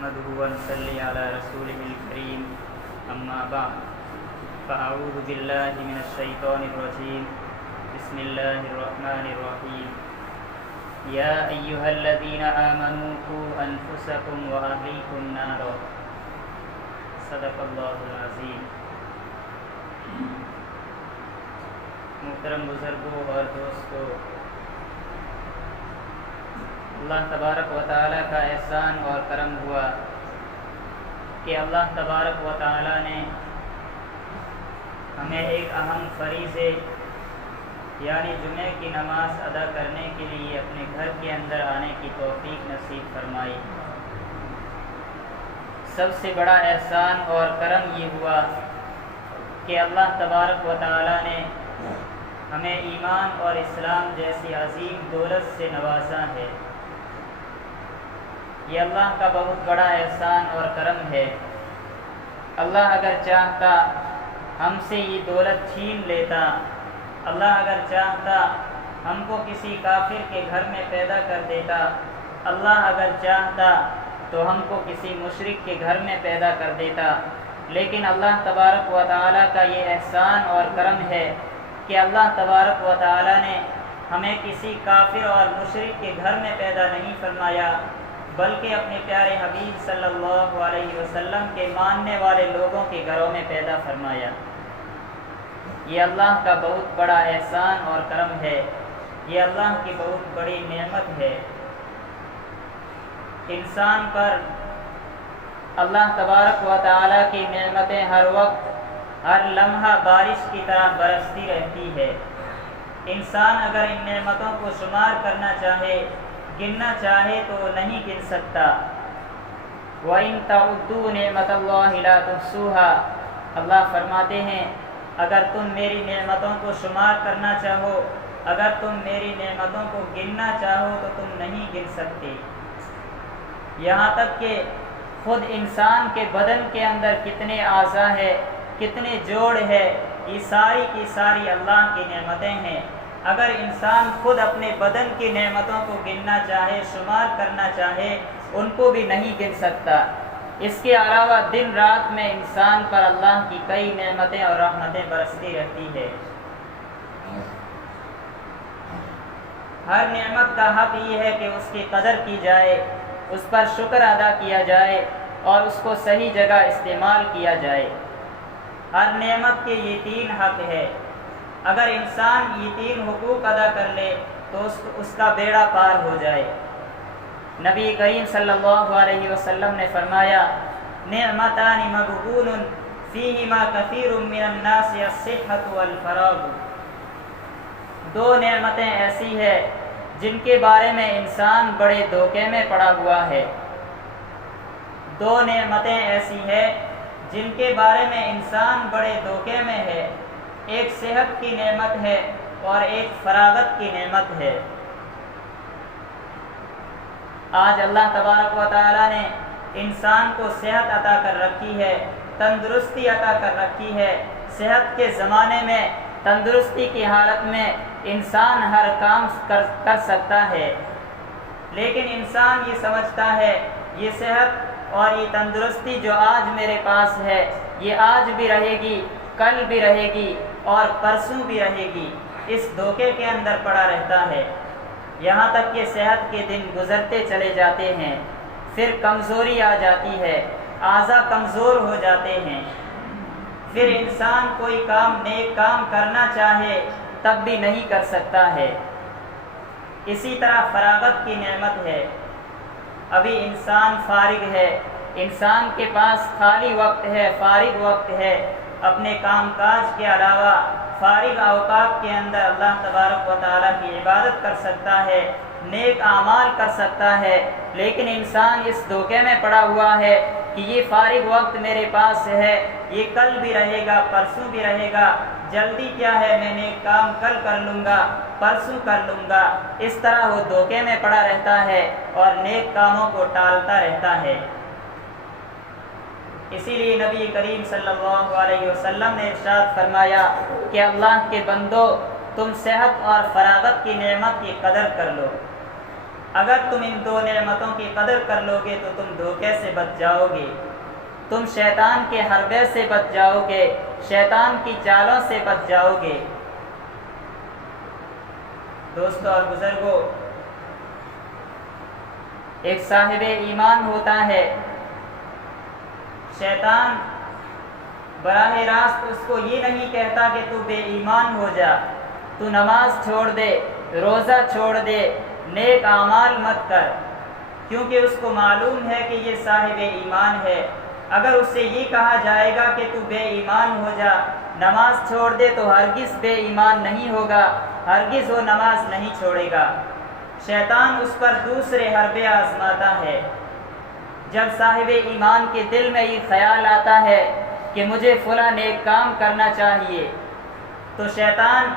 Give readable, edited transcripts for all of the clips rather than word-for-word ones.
نحمده ونصلي على رسوله الكريم أما بعد فأعوذ بالله من الشيطان الرجيم بسم الله الرحمن الرحيم يا أيها الذين آمنوا قوا أنفسكم وأهليكم نارا صدق اللہ العظیم۔ محترم بزرگوں اور دوستوں، اللہ تبارک و تعالیٰ کا احسان اور کرم ہوا کہ اللہ تبارک و تعالیٰ نے ہمیں ایک اہم فریضے یعنی جمعہ کی نماز ادا کرنے کے لیے اپنے گھر کے اندر آنے کی توفیق نصیب فرمائی۔ سب سے بڑا احسان اور کرم یہ ہوا کہ اللہ تبارک و تعالیٰ نے ہمیں ایمان اور اسلام جیسی عظیم دولت سے نوازا ہے۔ یہ اللہ کا بہت بڑا احسان اور کرم ہے۔ اللہ اگر چاہتا ہم سے یہ دولت چھین لیتا، اللہ اگر چاہتا ہم کو کسی کافر کے گھر میں پیدا کر دیتا، اللہ اگر چاہتا تو ہم کو کسی مشرک کے گھر میں پیدا کر دیتا، لیکن اللہ تبارک و تعالیٰ کا یہ احسان اور کرم ہے کہ اللہ تبارک و تعالیٰ نے ہمیں کسی کافر اور مشرک کے گھر میں پیدا نہیں فرمایا، بلکہ اپنے پیارے حبیب صلی اللہ علیہ وسلم کے ماننے والے لوگوں کے گھروں میں پیدا فرمایا۔ یہ اللہ کا بہت بڑا احسان اور کرم ہے، یہ اللہ کی بہت بڑی نعمت ہے۔ انسان پر اللہ تبارک و تعالیٰ کی نعمتیں ہر وقت ہر لمحہ بارش کی طرح برستی رہتی ہے۔ انسان اگر ان نعمتوں کو شمار کرنا چاہے، گننا چاہے تو نہیں گن سکتا۔ وَإِن تَعُدُّوا نِعْمَتَ اللَّهِ لَا تُحْصُوهَا، اللہ فرماتے ہیں اگر تم میری نعمتوں کو شمار کرنا چاہو، اگر تم میری نعمتوں کو گننا چاہو تو تم نہیں گن سکتے۔ یہاں تک کہ خود انسان کے بدن کے اندر کتنے اعضاء ہے، کتنے جوڑ ہے، یہ ساری کی ساری اللہ کی نعمتیں ہیں۔ اگر انسان خود اپنے بدن کی نعمتوں کو گننا چاہے، شمار کرنا چاہے، ان کو بھی نہیں گن سکتا۔ اس کے علاوہ دن رات میں انسان پر اللہ کی کئی نعمتیں اور رحمتیں برستی رہتی ہے۔ ہر نعمت کا حق یہ ہے کہ اس کی قدر کی جائے، اس پر شکر ادا کیا جائے اور اس کو صحیح جگہ استعمال کیا جائے۔ ہر نعمت کے یہ تین حق ہے۔ اگر انسان یہ تین حقوق ادا کر لے تو اس کا بیڑا پار ہو جائے۔ نبی کریم صلی اللہ علیہ وسلم نے فرمایا، نعمتان مغبون فیہما کثیر من الناس الصحۃ والفراغ، دو نعمتیں ایسی ہے جن کے بارے میں انسان بڑے دھوکے میں پڑا ہوا ہے۔ دو نعمتیں ایسی ہے جن کے بارے میں انسان بڑے دھوکے میں ہے، ایک صحت کی نعمت ہے اور ایک فراغت کی نعمت ہے۔ آج اللہ تبارک و تعالیٰ نے انسان کو صحت عطا کر رکھی ہے، تندرستی عطا کر رکھی ہے۔ صحت کے زمانے میں تندرستی کی حالت میں انسان ہر کام کر سکتا ہے، لیکن انسان یہ سمجھتا ہے یہ صحت اور یہ تندرستی جو آج میرے پاس ہے یہ آج بھی رہے گی، کل بھی رہے گی اور پرسوں بھی رہے گی۔ اس دھوکے کے اندر پڑا رہتا ہے، یہاں تک کہ صحت کے دن گزرتے چلے جاتے ہیں، پھر کمزوری آ جاتی ہے، اعضاء کمزور ہو جاتے ہیں، پھر انسان کوئی کام نیک کام کرنا چاہے تب بھی نہیں کر سکتا ہے۔ اسی طرح فراغت کی نعمت ہے۔ ابھی انسان فارغ ہے، انسان کے پاس خالی وقت ہے، فارغ وقت ہے، اپنے کام کاج کے علاوہ فارغ اوقات کے اندر اللہ تبارک و تعالیٰ کی عبادت کر سکتا ہے، نیک اعمال کر سکتا ہے، لیکن انسان اس دھوکے میں پڑا ہوا ہے کہ یہ فارغ وقت میرے پاس ہے، یہ کل بھی رہے گا، پرسوں بھی رہے گا، جلدی کیا ہے، میں نیک کام کل کر لوں گا، پرسوں کر لوں گا۔ اس طرح وہ دھوکے میں پڑا رہتا ہے اور نیک کاموں کو ٹالتا رہتا ہے۔ اسی لیے نبی کریم صلی اللہ علیہ وسلم نے ارشاد فرمایا کہ اللہ کے بندو، تم صحت اور فراغت کی نعمت کی قدر کر لو۔ اگر تم ان دو نعمتوں کی قدر کر لو گے تو تم دھوکے سے بچ جاؤ گے، تم شیطان کے حربے سے بچ جاؤ گے، شیطان کی چالوں سے بچ جاؤ گے۔ دوستو اور بزرگوں، ایک صاحب ایمان ہوتا ہے، شیطان براہ راست اس کو یہ نہیں کہتا کہ تو بے ایمان ہو جا، تو نماز چھوڑ دے، روزہ چھوڑ دے، نیک اعمال مت کر، کیونکہ اس کو معلوم ہے کہ یہ صاحب ایمان ہے۔ اگر اس سے یہ کہا جائے گا کہ تو بے ایمان ہو جا، نماز چھوڑ دے، تو ہرگز بے ایمان نہیں ہوگا، ہرگز وہ نماز نہیں چھوڑے گا۔ شیطان اس پر دوسرے حربے آزماتا ہے۔ جب صاحب ایمان کے دل میں یہ خیال آتا ہے کہ مجھے فلاں نیک کام کرنا چاہیے، تو شیطان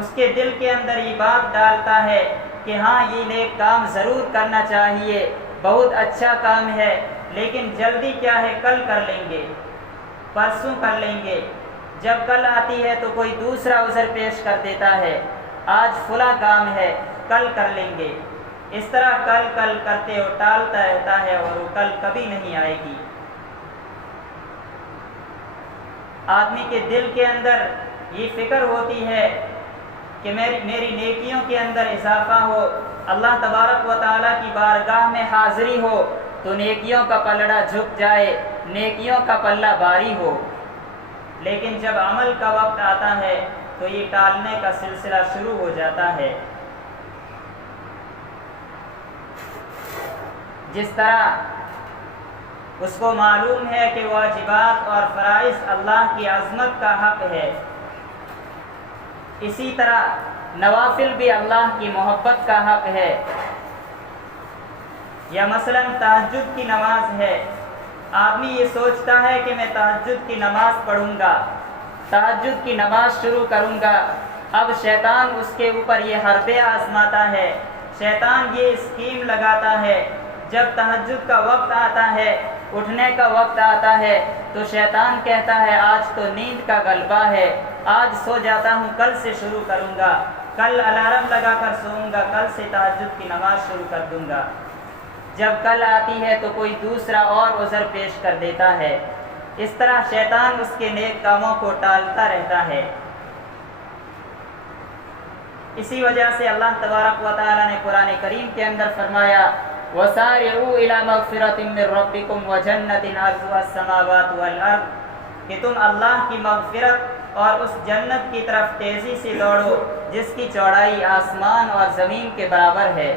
اس کے دل کے اندر یہ بات ڈالتا ہے کہ ہاں یہ نیک کام ضرور کرنا چاہیے، بہت اچھا کام ہے، لیکن جلدی کیا ہے، کل کر لیں گے، پرسوں کر لیں گے۔ جب کل آتی ہے تو کوئی دوسرا عذر پیش کر دیتا ہے، آج فلاں کام ہے، کل کر لیں گے۔ اس طرح کل کل کرتے وہ ٹالتا رہتا ہے اور وہ کل کبھی نہیں آئے گی۔ آدمی کے دل کے اندر یہ فکر ہوتی ہے کہ میری نیکیوں کے اندر اضافہ ہو، اللہ تبارک و تعالیٰ کی بارگاہ میں حاضری ہو تو نیکیوں کا پلڑا جھک جائے، نیکیوں کا پلہ باری ہو۔ لیکن جب عمل کا وقت آتا ہے تو یہ ٹالنے کا سلسلہ شروع ہو جاتا ہے۔ جس طرح اس کو معلوم ہے کہ واجبات اور فرائض اللہ کی عظمت کا حق ہے، اسی طرح نوافل بھی اللہ کی محبت کا حق ہے۔ یا مثلا تہجد کی نماز ہے، آدمی یہ سوچتا ہے کہ میں تہجد کی نماز پڑھوں گا، تہجد کی نماز شروع کروں گا۔ اب شیطان اس کے اوپر یہ حربے آزماتا ہے، شیطان یہ اسکیم لگاتا ہے، جب تہجد کا وقت آتا ہے، اٹھنے کا وقت آتا ہے، تو شیطان کہتا ہے آج تو نیند کا غلبہ ہے، آج سو جاتا ہوں، کل سے شروع کروں گا، کل الارم لگا کر سوؤں گا، کل سے تہجد کی نماز شروع کر دوں گا۔ جب کل آتی ہے تو کوئی دوسرا اور عذر پیش کر دیتا ہے۔ اس طرح شیطان اس کے نیک کاموں کو ٹالتا رہتا ہے۔ اسی وجہ سے اللہ تبارک و تعالیٰ نے قرآن کریم کے اندر فرمایا وَسَارِعُوا إِلَى مَغْفِرَةٍ مِّن رَبِّكُمْ وَجَنَّةٍ عَرْضُهَا السَّمَاوَاتُ وَالْأَرْضُ کہ تم اللہ کی مغفرت اور اس جنت کی طرف تیزی سے دوڑو جس کی چوڑائی آسمان اور زمین کے برابر ہے۔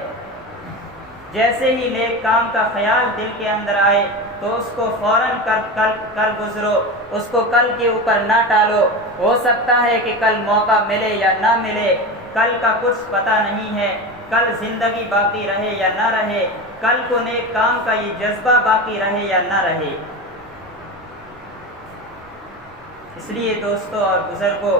جیسے ہی نیک کام کا خیال دل کے اندر آئے تو اس کو فوراً کر گزرو، اس کو کل کے اوپر نہ ٹالو۔ ہو سکتا ہے کہ کل موقع ملے یا نہ ملے، کل کا کچھ پتہ نہیں ہے، کل زندگی باقی رہے یا نہ رہے، کل کو نیک کام کا یہ جذبہ باقی رہے یا نہ رہے۔ اس لیے دوستو اور بزرگوں،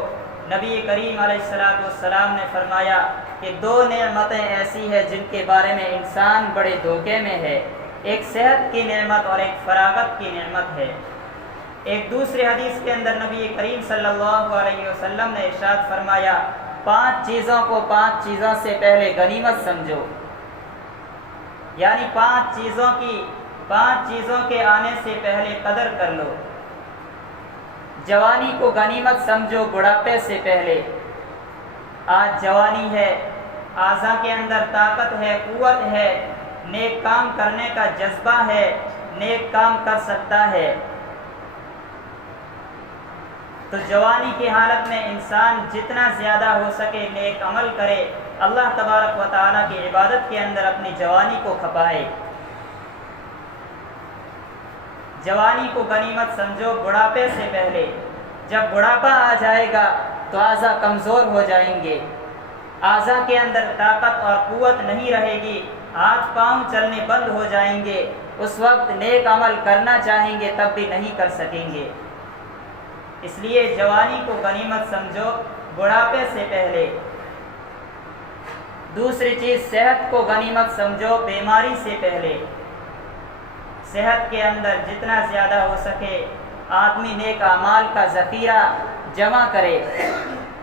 نبی کریم علیہ السلام نے فرمایا کہ دو نعمتیں ایسی ہیں جن کے بارے میں انسان بڑے دھوکے میں ہے، ایک صحت کی نعمت اور ایک فراغت کی نعمت ہے۔ ایک دوسرے حدیث کے اندر نبی کریم صلی اللہ علیہ وسلم نے ارشاد فرمایا 5 چیزوں کو 5 چیزوں سے پہلے غنیمت سمجھو، یعنی 5 چیزوں کے آنے سے پہلے قدر کر لو۔ جوانی کو غنیمت سمجھو بڑھاپے سے پہلے۔ آج جوانی ہے، اعضاء کے اندر طاقت ہے، قوت ہے، نیک کام کرنے کا جذبہ ہے، نیک کام کر سکتا ہے، تو جوانی کی حالت میں انسان جتنا زیادہ ہو سکے نیک عمل کرے، اللہ تبارک و تعالیٰ کی عبادت کے اندر اپنی جوانی کو کھپائے۔ جوانی کو غنیمت سمجھو بڑھاپے سے پہلے۔ جب بڑھاپا آ جائے گا تو اعضاء کمزور ہو جائیں گے، اعضاء کے اندر طاقت اور قوت نہیں رہے گی، ہاتھ پاؤں چلنے بند ہو جائیں گے، اس وقت نیک عمل کرنا چاہیں گے تب بھی نہیں کر سکیں گے۔ اس لیے جوانی کو غنیمت سمجھو بڑھاپے سے پہلے۔ دوسری چیز صحت کو غنیمت سمجھو بیماری سے پہلے۔ صحت کے اندر جتنا زیادہ ہو سکے آدمی نیک اعمال کا ذخیرہ جمع کرے۔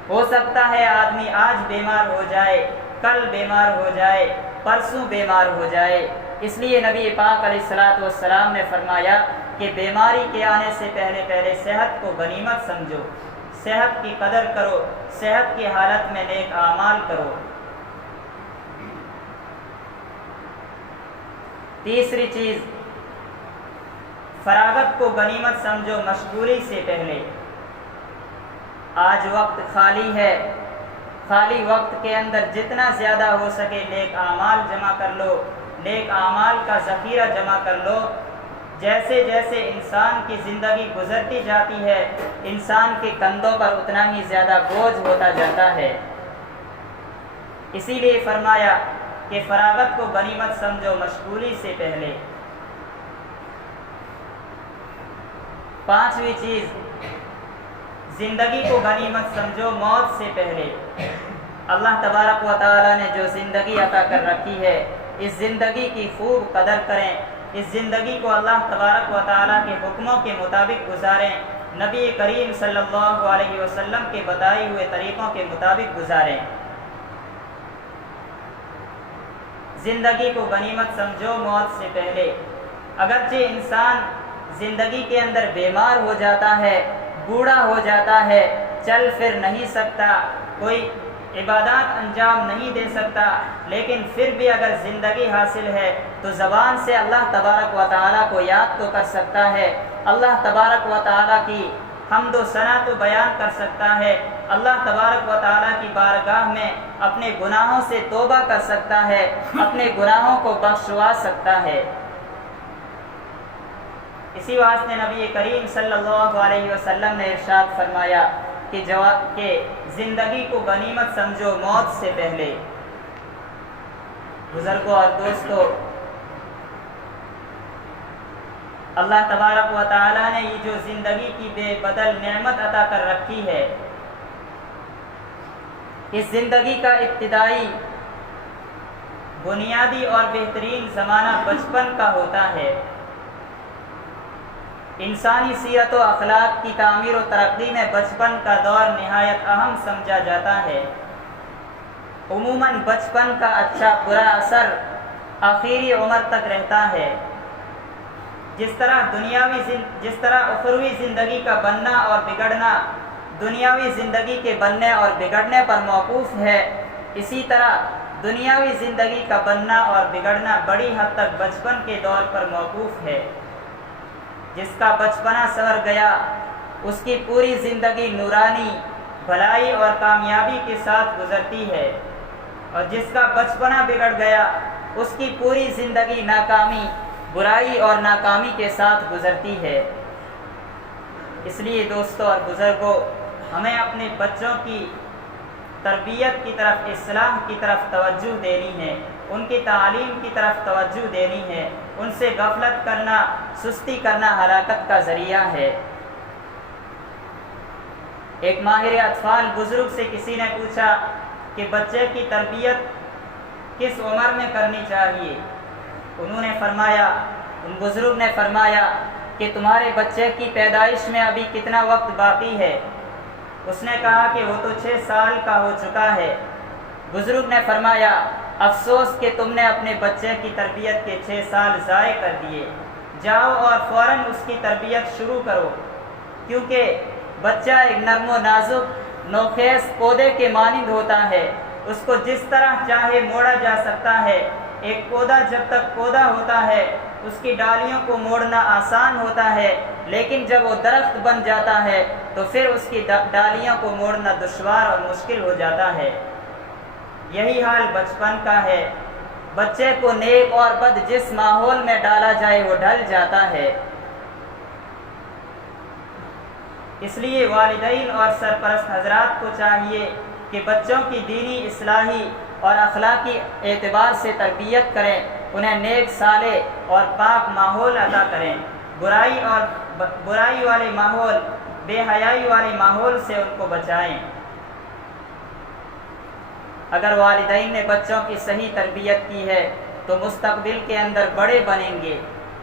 ہو سکتا ہے آدمی آج بیمار ہو جائے، کل بیمار ہو جائے، پرسوں بیمار ہو جائے۔ اس لیے نبی پاک علیہ الصلوۃ والسلام نے فرمایا کہ بیماری کے آنے سے پہلے صحت کو غنیمت سمجھو، صحت کی قدر کرو، صحت کی حالت میں نیک اعمال کرو۔ تیسری چیز، فراغت کو غنیمت سمجھو مشغولی سے پہلے۔ آج وقت خالی ہے، خالی وقت کے اندر جتنا زیادہ ہو سکے نیک اعمال جمع کر لو، نیک اعمال کا ذخیرہ جمع کر لو۔ جیسے جیسے انسان کی زندگی گزرتی جاتی ہے، انسان کے کندھوں پر اتنا ہی زیادہ بوجھ ہوتا جاتا ہے۔ اسی لیے فرمایا کہ فراغت کو غنیمت سمجھو مشغولی سے پہلے۔ پانچویں چیز، زندگی کو غنیمت سمجھو موت سے پہلے۔ اللہ تبارک و تعالیٰ نے جو زندگی عطا کر رکھی ہے، اس زندگی کی خوب قدر کریں، اس زندگی کو اللہ تبارک و تعالیٰ کے حکموں کے مطابق گزاریں، نبی کریم صلی اللہ علیہ وسلم کے بتائے ہوئے طریقوں کے مطابق گزاریں۔ زندگی کو غنیمت سمجھو موت سے پہلے۔ اگرچہ انسان زندگی کے اندر بیمار ہو جاتا ہے، بوڑھا ہو جاتا ہے، چل پھر نہیں سکتا، کوئی عبادات انجام نہیں دے سکتا، لیکن پھر بھی اگر زندگی حاصل ہے تو زبان سے اللہ تبارک و تعالیٰ کو یاد تو کر سکتا ہے، اللہ تبارک و تعالیٰ کی حمد و ثنا تو بیان کر سکتا ہے، اللہ تبارک و تعالیٰ کی بارگاہ میں اپنے گناہوں سے توبہ کر سکتا ہے، اپنے گناہوں کو بخشوا سکتا ہے۔ اسی واسطے نبی کریم صلی اللہ علیہ وسلم نے ارشاد فرمایا کہ زندگی کو غنیمت سمجھو موت سے پہلے۔ بزرگوں اور دوستو، اللہ تبارک و تعالیٰ نے یہ جو زندگی کی بے بدل نعمت عطا کر رکھی ہے، اس زندگی کا ابتدائی بنیادی اور بہترین زمانہ بچپن کا ہوتا ہے۔ انسانی سیرت و اخلاق کی تعمیر و ترقی میں بچپن کا دور نہایت اہم سمجھا جاتا ہے۔ عموماً بچپن کا اچھا برا اثر آخری عمر تک رہتا ہے۔ جس طرح اخروی زندگی کا بننا اور بگڑنا دنیاوی زندگی کے بننے اور بگڑنے پر موقوف ہے، اسی طرح دنیاوی زندگی کا بننا اور بگڑنا بڑی حد تک بچپن کے دور پر موقوف ہے۔ جس کا بچپنا سنور گیا اس کی پوری زندگی نورانی، بھلائی اور کامیابی کے ساتھ گزرتی ہے، اور جس کا بچپنا بگڑ گیا اس کی پوری زندگی ناکامی، برائی اور ناکامی کے ساتھ گزرتی ہے۔ اس لیے دوستوں اور بزرگوں، ہمیں اپنے بچوں کی تربیت کی طرف، اصلاح کی طرف توجہ دینی ہے، ان کی تعلیم کی طرف توجہ دینی ہے۔ ان سے غفلت کرنا، سستی کرنا ہلاکت کا ذریعہ ہے۔ ایک ماہر اطفال بزرگ سے کسی نے پوچھا کہ بچے کی تربیت کس عمر میں کرنی چاہیے؟ ان بزرگ نے فرمایا کہ تمہارے بچے کی پیدائش میں ابھی کتنا وقت باقی ہے؟ اس نے کہا کہ وہ تو 6 سال کا ہو چکا ہے۔ بزرگ نے فرمایا، افسوس کہ تم نے اپنے بچے کی تربیت کے 6 سال ضائع کر دیے، جاؤ اور فوراً اس کی تربیت شروع کرو، کیونکہ بچہ ایک نرم و نازک نوخیز پودے کے مانند ہوتا ہے، اس کو جس طرح چاہے موڑا جا سکتا ہے۔ ایک پودا جب تک پودا ہوتا ہے اس کی ڈالیوں کو موڑنا آسان ہوتا ہے، لیکن جب وہ درخت بن جاتا ہے تو پھر اس کی ڈالیوں کو موڑنا دشوار اور مشکل ہو جاتا ہے۔ یہی حال بچپن کا ہے، بچے کو نیک اور بد جس ماحول میں ڈالا جائے وہ ڈھل جاتا ہے۔ اس لیے والدین اور سرپرست حضرات کو چاہیے کہ بچوں کی دینی، اصلاحی اور اخلاقی اعتبار سے تربیت کریں، انہیں نیک، صالح اور پاک ماحول عطا کریں، برائی والے ماحول، بے حیائی والے ماحول سے ان کو بچائیں۔ اگر والدین نے بچوں کی صحیح تربیت کی ہے تو مستقبل کے اندر بڑے بنیں گے،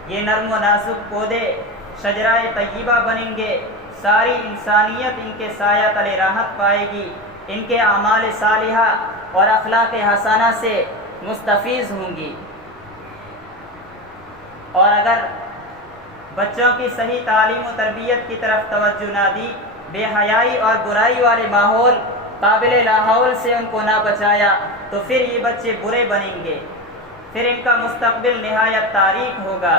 یہ نرم و نازک پودے شجرۂ طیبہ بنیں گے، ساری انسانیت ان کے سایہ تلے راحت پائے گی، ان کے اعمال صالحہ اور اخلاق حسنہ سے مستفیض ہوں گی۔ اور اگر بچوں کی صحیح تعلیم و تربیت کی طرف توجہ نہ دی، بے حیائی اور برائی والے ماحول قابل لاحول سے ان کو نہ بچایا، تو پھر یہ بچے برے بنیں گے، پھر ان کا مستقبل نہایت تاریک ہوگا۔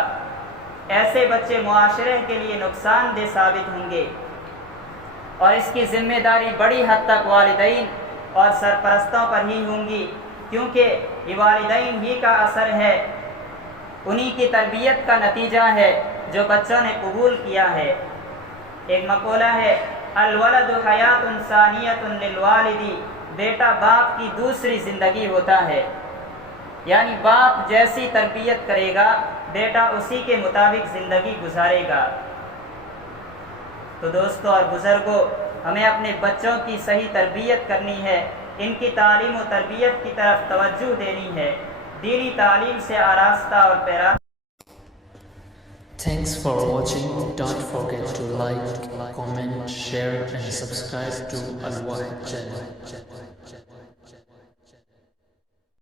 ایسے بچے معاشرے کے لیے نقصان دہ ثابت ہوں گے، اور اس کی ذمہ داری بڑی حد تک والدین اور سرپرستوں پر ہی ہوں گی، کیونکہ یہ والدین ہی کا اثر ہے، انہی کی تربیت کا نتیجہ ہے جو بچوں نے قبول کیا ہے۔ ایک مقولہ ہے، الولد حیات ثانیۃ للوالد، بیٹا باپ کی دوسری زندگی ہوتا ہے، یعنی باپ جیسی تربیت کرے گا بیٹا اسی کے مطابق زندگی گزارے گا۔ تو دوستو اور بزرگوں، ہمیں اپنے بچوں کی صحیح تربیت کرنی ہے، ان کی تعلیم و تربیت کی طرف توجہ دینی ہے، دینی تعلیم سے آراستہ اور پیراستہ۔ Thanks for watching. Don't forget to like, comment, share and subscribe to Al Wahid channel.